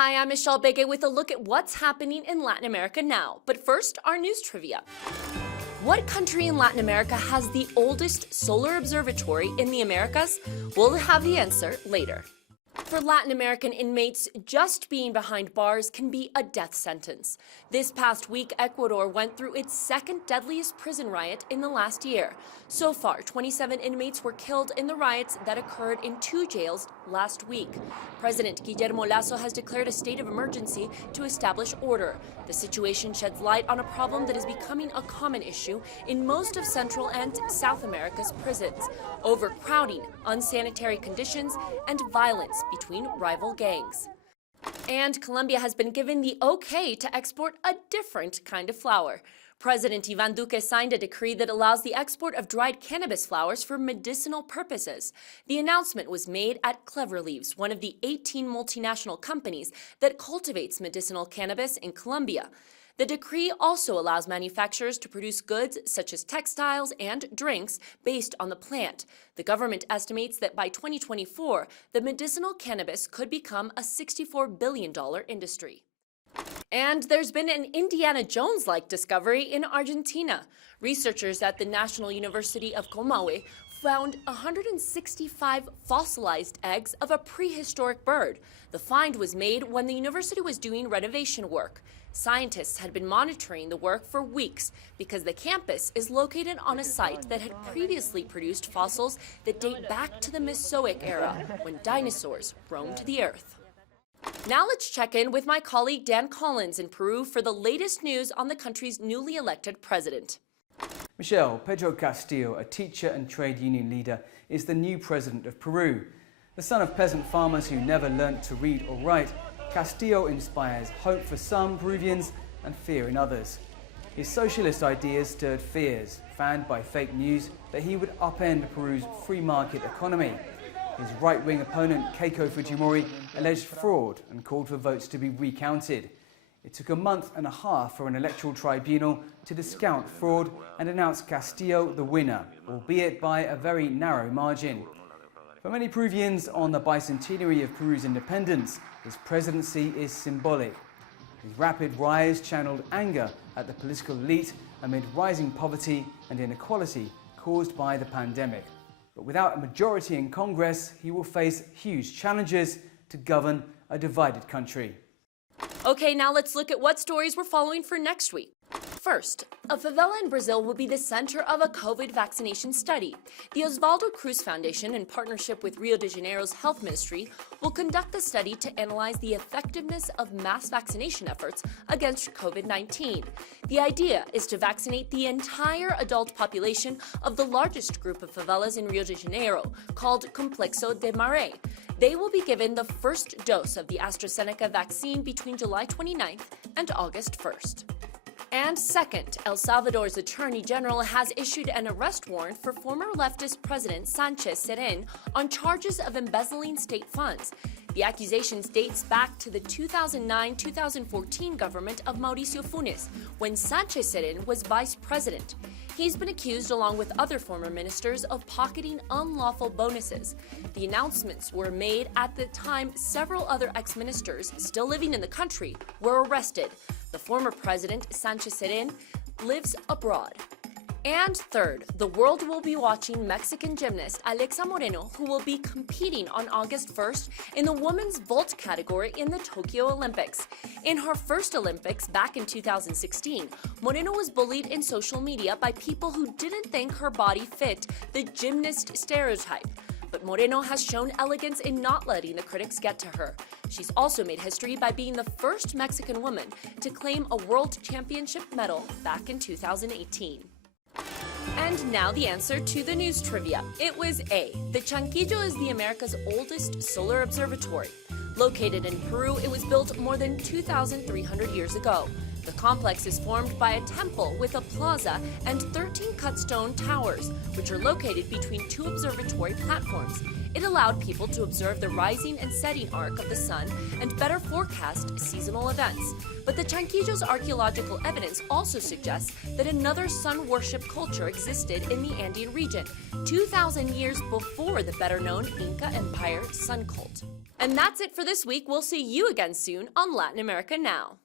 Hi, I'm Michelle Bege with a look at what's happening in Latin America now. But first, our news trivia. What country in Latin America has the oldest solar observatory in the Americas? We'll have the answer later. For Latin American inmates, just being behind bars can be a death sentence. This past week, Ecuador went through its second deadliest prison riot in the last year. So far, 27 inmates were killed in the riots that occurred in 2 jails last week. President Guillermo Lasso has declared a state of emergency to establish order. The situation sheds light on a problem that is becoming a common issue in most of Central and South America's prisons: overcrowding, unsanitary conditions, and violence between rival gangs. And Colombia has been given the okay to export a different kind of flower. President Ivan Duque signed a decree that allows the export of dried cannabis flowers for medicinal purposes. The announcement was made at Clever Leaves, one of the 18 multinational companies that cultivates medicinal cannabis in Colombia. The decree also allows manufacturers to produce goods such as textiles and drinks based on the plant. The government estimates that by 2024, the medicinal cannabis could become a $64 billion industry. And there's been an Indiana Jones-like discovery in Argentina. Researchers at the National University of Comahue found 165 fossilized eggs of a prehistoric bird. The find was made when the university was doing renovation work. Scientists had been monitoring the work for weeks because the campus is located on a site that had previously produced fossils that date back to the Mesozoic era, when dinosaurs roamed the earth. Now let's check in with my colleague Dan Collins in Peru for the latest news on the country's newly elected president. Michelle, Pedro Castillo, a teacher and trade union leader, is the new president of Peru. The son of peasant farmers who never learnt to read or write, Castillo inspires hope for some Peruvians and fear in others. His socialist ideas stirred fears, fanned by fake news that he would upend Peru's free market economy. His right-wing opponent, Keiko Fujimori, alleged fraud and called for votes to be recounted. It took a month and a half for an electoral tribunal to discount fraud and announce Castillo the winner, albeit by a very narrow margin. For many Peruvians on the bicentenary of Peru's independence, his presidency is symbolic. His rapid rise channeled anger at the political elite amid rising poverty and inequality caused by the pandemic. But without a majority in Congress, he will face huge challenges to govern a divided country. Okay, now let's look at what stories we're following for next week. First, a favela in Brazil will be the center of a COVID vaccination study. The Osvaldo Cruz Foundation, in partnership with Rio de Janeiro's health ministry, will conduct the study to analyze the effectiveness of mass vaccination efforts against COVID-19. The idea is to vaccinate the entire adult population of the largest group of favelas in Rio de Janeiro, called Complexo de Maré. They will be given the first dose of the AstraZeneca vaccine between July 29th and August 1st. And second, El Salvador's Attorney General has issued an arrest warrant for former leftist President Sanchez Seren on charges of embezzling state funds. The accusations dates back to the 2009-2014 government of Mauricio Funes, when Sanchez Seren was vice president. He's been accused, along with other former ministers, of pocketing unlawful bonuses. The announcements were made at the time several other ex-ministers still living in the country were arrested. The former president, Sanchez Seren, lives abroad. And third, the world will be watching Mexican gymnast Alexa Moreno, who will be competing on August 1st in the women's vault category in the Tokyo Olympics. In her first Olympics back in 2016, Moreno was bullied in social media by people who didn't think her body fit the gymnast stereotype. But Moreno has shown elegance in not letting the critics get to her. She's also made history by being the first Mexican woman to claim a world championship medal back in 2018. And now the answer to the news trivia. It was A. The Chanquillo is the America's oldest solar observatory. Located in Peru, it was built more than 2,300 years ago. The complex is formed by a temple with a plaza and 13 cut stone towers, which are located between two observatory platforms. It allowed people to observe the rising and setting arc of the sun and better forecast seasonal events. But the Chanquillo's archaeological evidence also suggests that another sun worship culture existed in the Andean region, 2,000 years before the better-known Inca Empire sun cult. And that's it for this week. We'll see you again soon on Latin America Now.